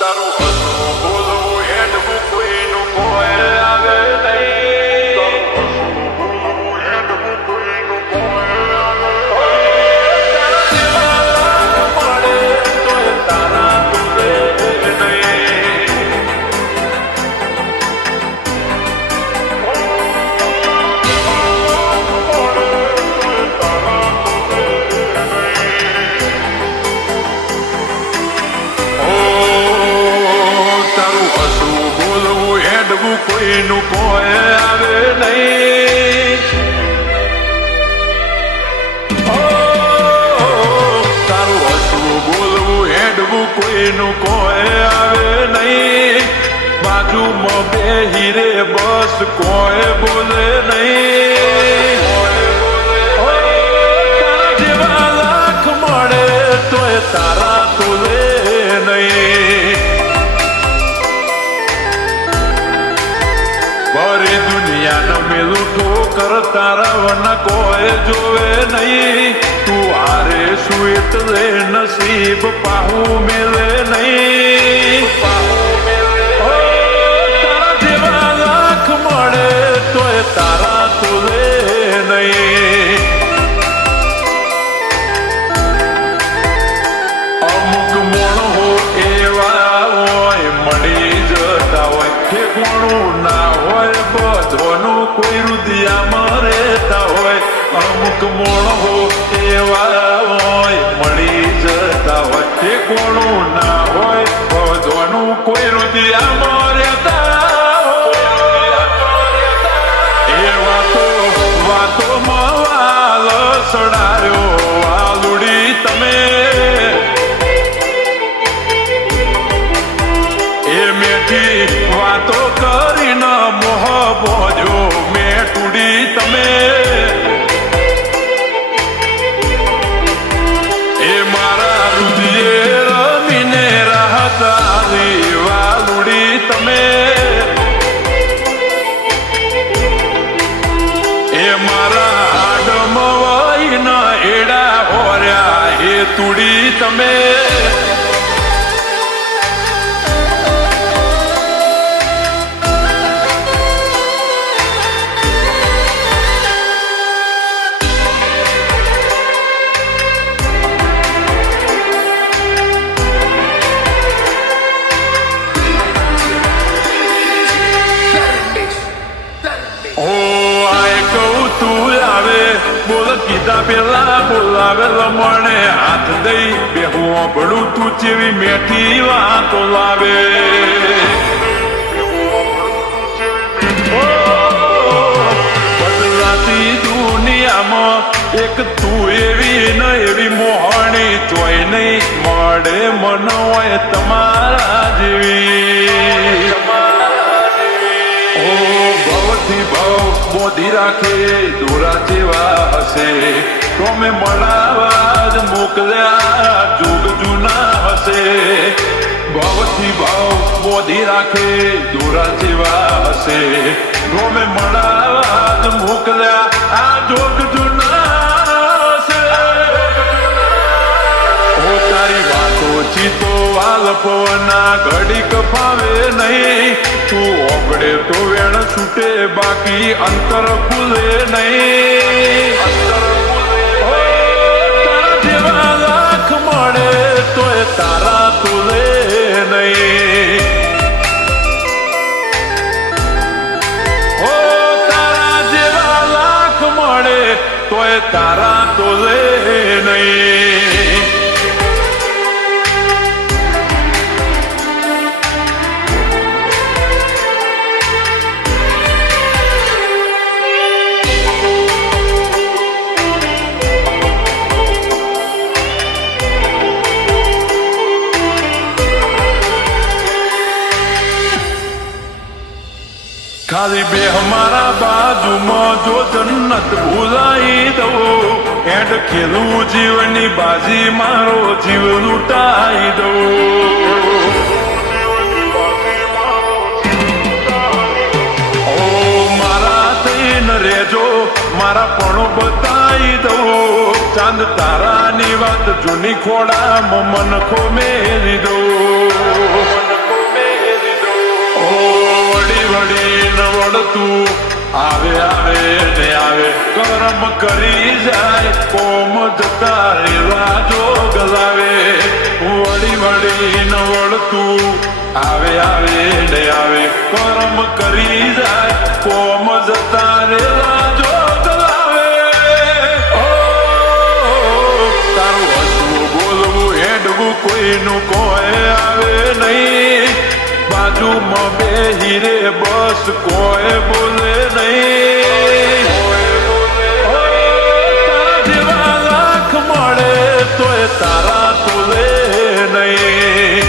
તારું હસવું બોલવું હેડવું કોઈનું કોઈ આવે નહીં. તારું હસવું બોલવું હેડવું કોઈનું કોઈ આવે નહીં. તારા જેવા લાખ મળે તોય તારા તુલે નહીં. કોઈનું કોઈ આવે નહીં. તારું હસવું બોલવું હેડવું કોઈનું કોઈ આવે નહીં. બાજુમાં બેહી રે બસ કોઈ બોલે નહીં. તારા જેવા લાખ મળે તોય તારા તુલે નહીં. ભરી દુનિયાનો મેલું ઠોકર તારા વન કોઈ જોવે નહીં. તું હારે શું એટલે નસીબ પાહું મેલે નહીં. તારા જેવા લાખ મળે તોય તારા તુલે નહીં. અમુક મોણો એવા હોય મળી જતા હોય ઠેકવાનું ના હોય બધવાનું કોઈ રુદિયામાં રહેતા હોય. અમુક મોણો એવા હોય મળી જતા હોય ઠેકવાનું ના હોય બધવાનું કોઈ રુદિયામાં રહેતા હોય. એવા તો વાતોમાં વાલ સડાયો વાલુડી તમે. વાતો કરીને મોહ બોજો મેટુડી તમે. એ મારા રુધિરે રમીને રાહતારી વાલુડી તમે. એ મારા આડમાં વહીના એડા હોર્યા એ તુડી તમે. કીધા પેલા બોલાવે લમણે હાથ દઈ બેહું બડું તું જેવી મેઠી વાતો લાવે. બદલાતી દુનિયામાં એક તું એવી ન એવી મોહણી જોઈ નહીં મળે મન હોય તમારા જેવી. ભવથી ભવ બોધી રાખે દોરા જેવા હશે તમે મળાવા જ મોકલ્યા જુગ જૂના હશે. ભવથી ભવ બોધી રાખે દોરા જેવા હશે તમે મળાવા જ મોકલ્યા આ જોગ જૂના હશે. તારી વાતો ચીતો વાલપવના ઘડી કફાવે નહીં. તું ઓગળે તો વેણ છૂટે બાકી અંતર ખુલે નહીં. તારા જેવા લાખ મળે તોય તારા તુલે નહીં. ઓ તારા જેવા લાખ મળે તોય તારા તુલે નહીં. ખાલી બે હમારા બાજુમાં જો જન્નત ભૂલાઈ દઉં એડ ખેલું જીવની બાજી મારો જીવ લૂંટાઈ દઉં. ઓ મારા થઈને રેજો મારા પણો બતાઈ દઉં. ચાંદ તારાની વાત જૂની ખોડામાં મન ખો મેલી દઉં. વળતું આવે આવે ને આવે કરમ કરી જાય કોમ જતા રેવા જોગ લાવે વળી વળી ન વળતું આવે આવે ને આવે કરમ કરી જાય કોમ જતા રેવા જોગ લાવે તારું હસવું બોલવું હેડવું કોઈનું કોઈ આવે નહીં બાજુમાં બેહી રે બસ કોઈ બોલે નહીં તારા જેવા લાખ મળે તોય તારા તોલે નહીં